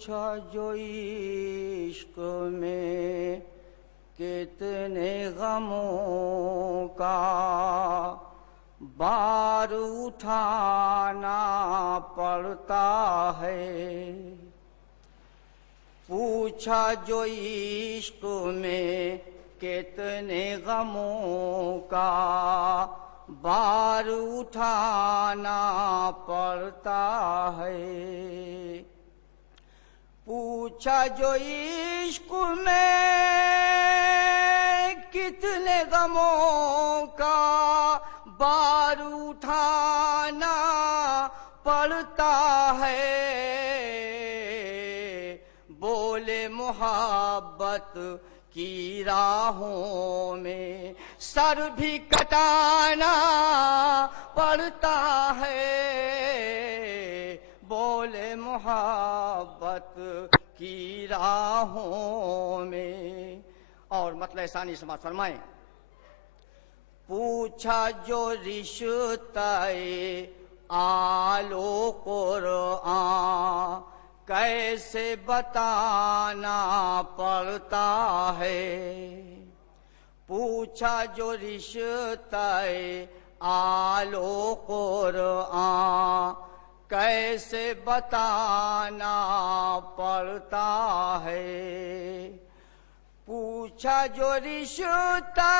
پوچھا جو عشق میں کتنے غموں کا بار اٹھانا پڑتا ہے، پوچھا جو عشق میں کتنے غموں کا بار اٹھانا پڑتا ہے، پوچھا جو عشق میں کتنے غموں کا بار اٹھانا پڑتا ہے، بولے محبت کی راہوں میں سر بھی کٹانا پڑتا ہے، بولے محبت کی راہوں میں۔ اور مطلع ثانی سماعت فرمائیں۔ پوچھا جو رشتہ آل و قرآن کیسے بتانا پڑتا ہے، پوچھا جو رشتہ آل و قرآن کیسے بتانا پڑتا ہے، پوچھا جو رشتہ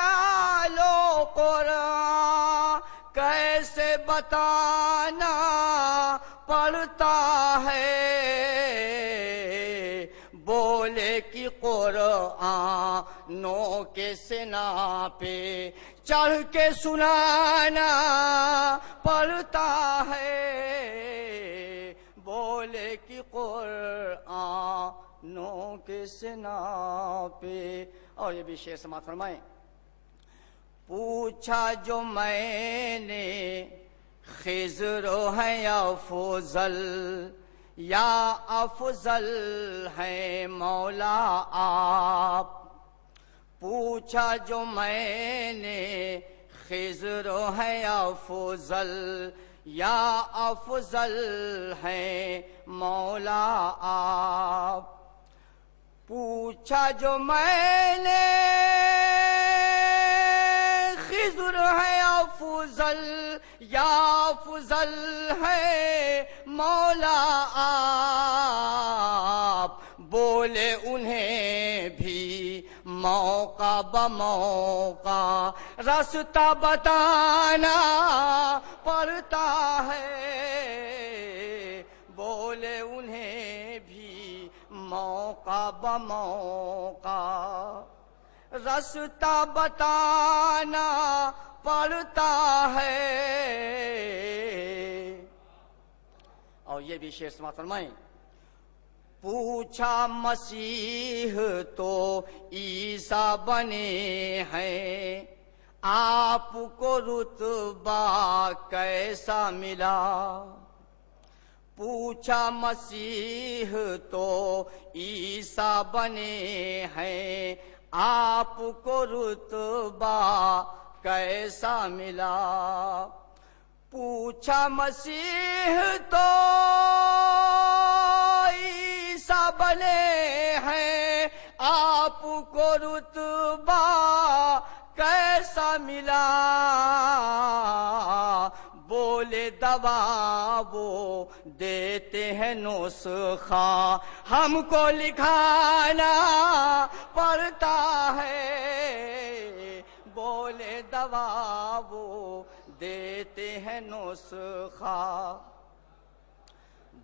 آل و قرآن کیسے بتانا پڑتا ہے، بولے کہ قرآنوں کے سنا پہ چڑھ کے سنانا پڑتا ہے، بولے کہ قرآنوں کے سنا پہ۔ اور یہ بھی شعر سماعت فرمائیں۔ پوچھا جو میں نے خضر ہے افضل یا افضل ہے مولا آپ، پوچھا جو میں نے خضر ہے افضل یا افضل ہے مولا آپ، پوچھا جو میں نے خضر ہے افضل یا افضل ہے مولا آپ، بولے انہیں بھی موقع بموقع راستہ بتانا پڑتا ہے، بولے انہیں بھی موقع بموقع راستہ بتانا پڑتا ہے۔ اور یہ بھی شعر سماعت فرمائیں۔ پوچھا مسیح تو عیسیٰ بنے ہیں، آپ کو رتبہ کیسا ملا، پوچھا مسیح تو عیسیٰ بنے ہیں، آپ کو رتبہ کیسا ملا، پوچھا مسیح تو عیسیٰ بنے ہیں، آپ کو رتبہ کیسا ملا، بولے دوا وہ دیتے ہیں نسخہ ہم کو لکھانا پڑتا ہے، بولے دوا وہ دیتے ہیں نسخہ،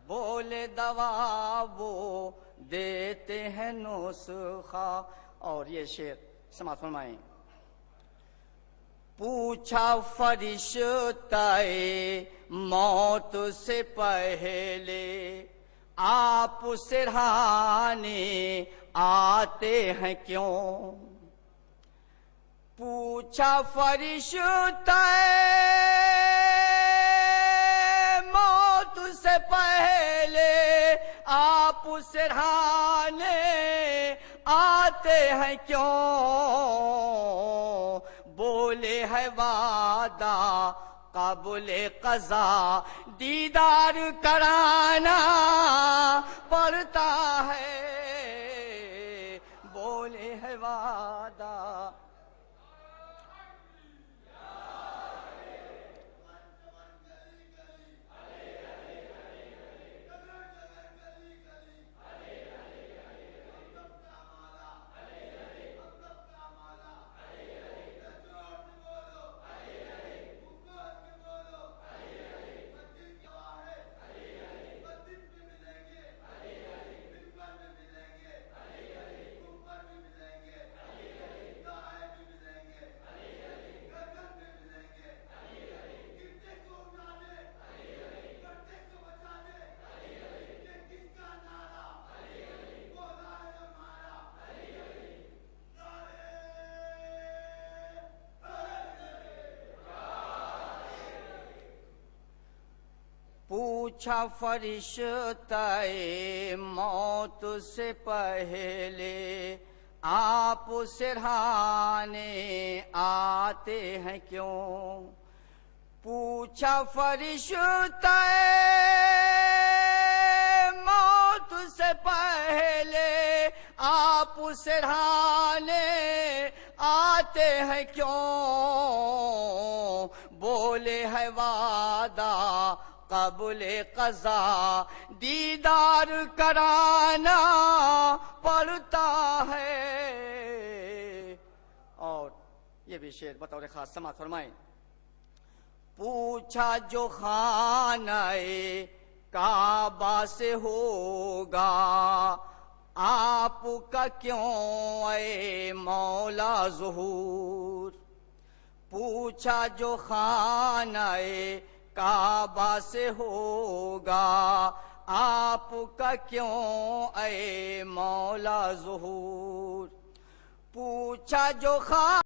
بولے دوا وہ دیتے ہیں نسخہ۔ اور یہ شعر سماعت فرمائیں۔ پوچھا فرشتہ موت سے پہلے آپ سرہانے آتے ہیں کیوں، پوچھا فرشتہ موت سے پہلے آپ سرہانے آتے ہیں کیوں، بولے ہے وعدہ قبل قضا دیدار کرانا پڑتا ہے، بولے ہے وعدہ پوچھا فرشتہ موت سے پہلے آپ سرہانے آتے ہیں کیوں؟ پوچھا فرشتہ موت سے پہلے آپ سرہانے آتے ہیں کیوں؟ بولے ہے وعدہ قبل قضا دیدار کرانا پڑتا ہے۔ اور یہ بھی شعر بطور خاص سماعت فرمائیں۔ پوچھا جو خانہ کعبہ سے ہوگا آپ کا کیوں اے مولا ظہور؟ پوچھا جو خانہ کعبہ سے ہوگا آپ کا کیوں اے مولا ظہور؟ پوچھا جو